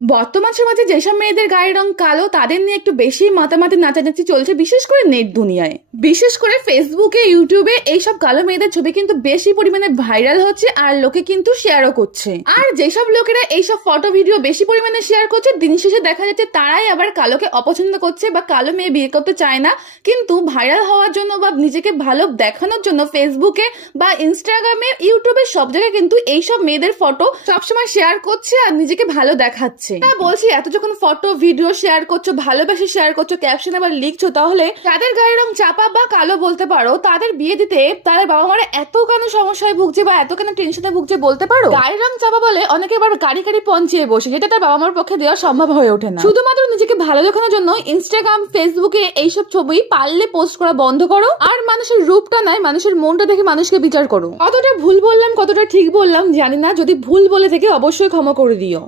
বর্তমান সমাজে যেসব মেয়েদের গায়ের রং কালো তাদের নিয়ে একটু বেশি মাতামাতি নাচানাচি চলছে, বিশেষ করে নেট দুনিয়ায়। বিশেষ করে ফেসবুকে, ইউটিউবে এইসব কালো মেয়েদের ছবি কিন্তু বেশি পরিমাণে ভাইরাল হচ্ছে আর লোকে কিন্তু শেয়ারও করছে। আর যেসব লোকেরা এইসব ফটো ভিডিও বেশি পরিমাণে শেয়ার করছে, দিন শেষে দেখা যাচ্ছে তারাই আবার কালোকে অপছন্দ করছে বা কালো মেয়ে বিয়ে করতে চায় না, কিন্তু ভাইরাল হওয়ার জন্য বা নিজেকে ভালো দেখানোর জন্য ফেসবুকে বা ইনস্টাগ্রামে, ইউটিউবে সব জায়গায় কিন্তু এইসব মেয়েদের ফটো সবসময় শেয়ার করছে আর নিজেকে ভালো দেখাচ্ছে। বলছি, এত যখন ফটো ভিডিও শেয়ার করছো, ভালোবেসে শেয়ার করছো, ক্যাপশন আবার লিখছো, তাহলে যাদের গায়ের রং চাপা বা কালো বলতে পারো, তাদের বিয়ে দিতে তাদের বাবা মারা এত কেন সমস্যায় ভুগছে বা এত কেন টেনশনে ভুগছে বলতে পারো? গায়ের রং চাপা বলে অনেকে এবার গাড়ি গাড়ি পঞ্চিয়ে বসে, যেটা তার বাবা মার পক্ষে দেওয়া সম্ভব হয়ে ওঠে না। শুধুমাত্র নিজেকে ভালো দেখানোর জন্য ইনস্টাগ্রাম, ফেসবুকে এইসব ছবি পারলে পোস্ট করা বন্ধ করো আর মানুষের রূপটা নয়, মানুষের মনটা দেখে মানুষকে বিচার করো। কতটা ভুল বললাম, কতটা ঠিক বললাম জানি না, যদি ভুল বলে থেকে অবশ্যই ক্ষমা করে দিও।